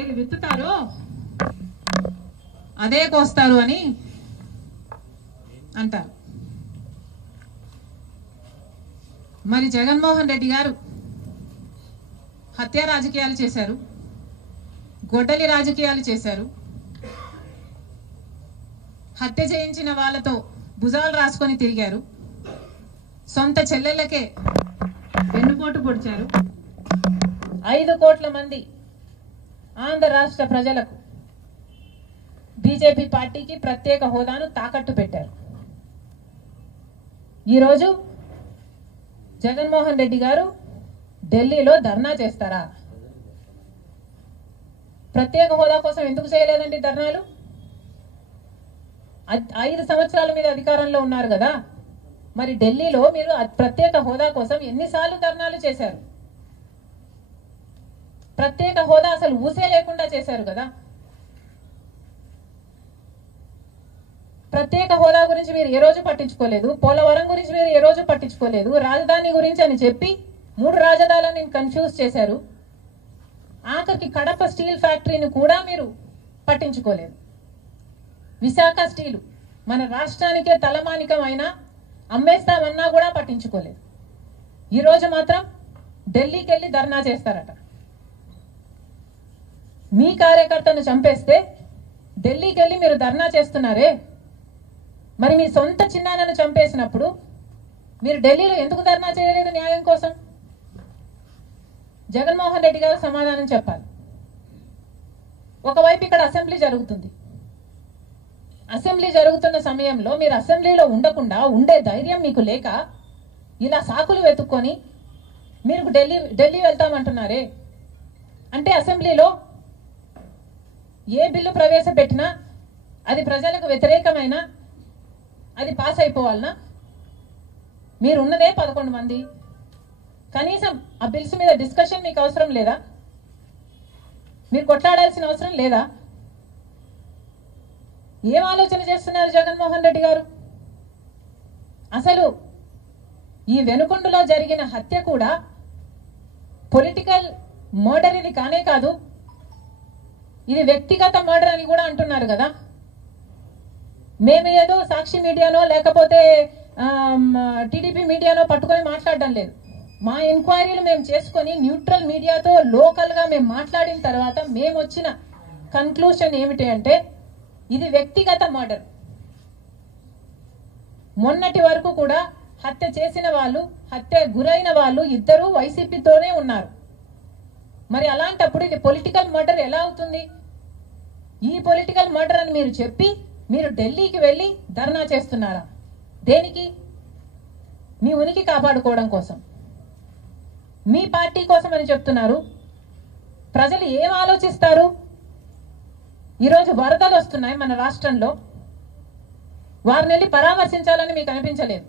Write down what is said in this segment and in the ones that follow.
ఏది విత్తుతారో అదే కోస్తారు అని అంటారు. మరి జగన్మోహన్ రెడ్డి గారు హత్య రాజకీయాలు చేశారు, గొడ్డలి రాజకీయాలు చేశారు, హత్య చేయించిన వాళ్ళతో భుజాలు రాసుకొని తిరిగారు, సొంత చెల్లెళ్ళకే వెన్నుపోటు పొడిచారు, 5 కోట్ల మంది ఆంధ్ర రాష్ట్ర ప్రజలకు బీజేపీ పార్టీకి ప్రత్యేక హోదాను తాకట్టు పెట్టారు. ఈరోజు జగన్మోహన్ రెడ్డి గారు ఢిల్లీలో ధర్నా చేస్తారా? ప్రత్యేక హోదా కోసం ఎందుకు చేయలేదండి ధర్నాలు? 5 సంవత్సరాల మీద అధికారంలో ఉన్నారు కదా, మరి ఢిల్లీలో మీరు ప్రత్యేక హోదా కోసం ఎన్నిసార్లు ధర్నాలు చేశారు? ప్రత్యేక హోదా అసలు ఊసే లేకుండా చేశారు కదా. ప్రత్యేక హోదా గురించి మీరు ఏ రోజు పట్టించుకోలేదు, పోలవరం గురించి మీరు ఏ రోజు పట్టించుకోలేదు, రాజధాని గురించి అని చెప్పి 3 రాజధానులను కన్ఫ్యూజ్ చేశారు. ఆఖరికి కడప స్టీల్ ఫ్యాక్టరీని కూడా మీరు పట్టించుకోలేదు. విశాఖ స్టీలు మన రాష్ట్రానికే తలమానికమైన అమ్మేస్తామన్నా కూడా పట్టించుకోలేదు. ఈరోజు మాత్రం ఢిల్లీకి వెళ్ళి ధర్నా చేస్తారట. మీ కార్యకర్తను చంపేస్తే ఢిల్లీకి వెళ్ళి మీరు ధర్నా చేస్తున్నారే, మరి మీ సొంత చిన్నాన్నను చంపేసినప్పుడు మీరు ఢిల్లీలో ఎందుకు ధర్నా చేయలేదు న్యాయం కోసం? జగన్మోహన్ రెడ్డి గారు సమాధానం చెప్పాలి. ఒకవైపు ఇక్కడ అసెంబ్లీ జరుగుతుంది, అసెంబ్లీ జరుగుతున్న సమయంలో మీరు అసెంబ్లీలో ఉండకుండా ఉండే ధైర్యం మీకు లేక ఇలా సాకులు వెతుక్కొని మీరు ఢిల్లీ వెళ్తామంటున్నారే, అంటే అసెంబ్లీలో ఏ బిల్లు ప్రవేశపెట్టినా అది ప్రజలకు వ్యతిరేకమైన అది పాస్ అయిపోవాలనా? మీరు ఉన్నదే 11 మంది, కనీసం ఆ బిల్స్ మీద డిస్కషన్ మీకు అవసరం లేదా? మీరు కొట్లాడాల్సిన అవసరం లేదా? ఏం ఆలోచన చేస్తున్నారు జగన్మోహన్ రెడ్డి గారు? అసలు ఈ వెనుకొండలో జరిగిన హత్య కూడా పొలిటికల్ మర్డర్ ఇది కానే కాదు, ఇది వ్యక్తిగత మర్డర్ అని కూడా అంటున్నారు కదా. మేము ఏదో సాక్షి మీడియానో లేకపోతే టీడీపీ మీడియానో పట్టుకొని మాట్లాడడం లేదు. మా ఎంక్వైరీలు మేము చేసుకొని న్యూట్రల్ మీడియాతో లోకల్గా మేము మాట్లాడిన తర్వాత మేము వచ్చిన కన్క్లూషన్ ఏమిటి అంటే ఇది వ్యక్తిగత మర్డర్. మొన్నటి వరకు కూడా హత్య చేసిన వాళ్ళు, హత్య గురైన వాళ్ళు ఇద్దరు వైసీపీతోనే ఉన్నారు. మరి అలాంటప్పుడు ఇది పొలిటికల్ మర్డర్ ఎలా అవుతుంది? ఈ పొలిటికల్ మర్డర్ అని మీరు చెప్పి మీరు ఢిల్లీకి వెళ్ళి ధర్నా చేస్తున్నారా? దేనికి? మీ ఉనికి కాపాడుకోవడం కోసం, మీ పార్టీ కోసం అని చెప్తున్నారు. ప్రజలు ఏం ఆలోచిస్తారు? ఈరోజు వరదలు వస్తున్నాయి మన రాష్ట్రంలో, వారిని వెళ్ళి పరామర్శించాలని మీకు అనిపించలేదు.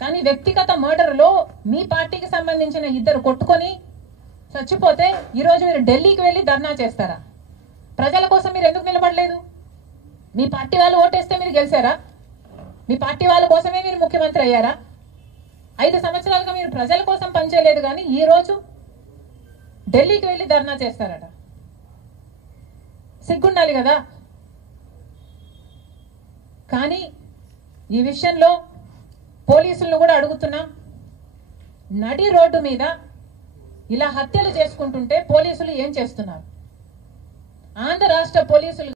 కానీ వ్యక్తిగత మర్డర్లో మీ పార్టీకి సంబంధించిన ఇద్దరు కొట్టుకొని చచ్చిపోతే ఈరోజు మీరు ఢిల్లీకి వెళ్ళి ధర్నా చేస్తారా? ప్రజల కోసం మీరు ఎందుకు నిలబడలేదు? మీ పార్టీ వాళ్ళు ఓటేస్తే మీరు గెలిచారా? మీ పార్టీ వాళ్ళ కోసమే మీరు ముఖ్యమంత్రి అయ్యారా? 5 సంవత్సరాలుగా మీరు ప్రజల కోసం పనిచేయలేదు, కానీ ఈ రోజు ఢిల్లీకి వెళ్ళి ధర్నా చేస్తారట. సిగ్గుండాలి కదా. కానీ ఈ విషయంలో పోలీసులను కూడా అడుగుతున్నాం. నడి రోడ్డు మీద ఇలా హత్యలు చేసుకుంటుంటే పోలీసులు ఏం చేస్తున్నారు? ఆంధ్ర రాష్ట్ర పోలీసులు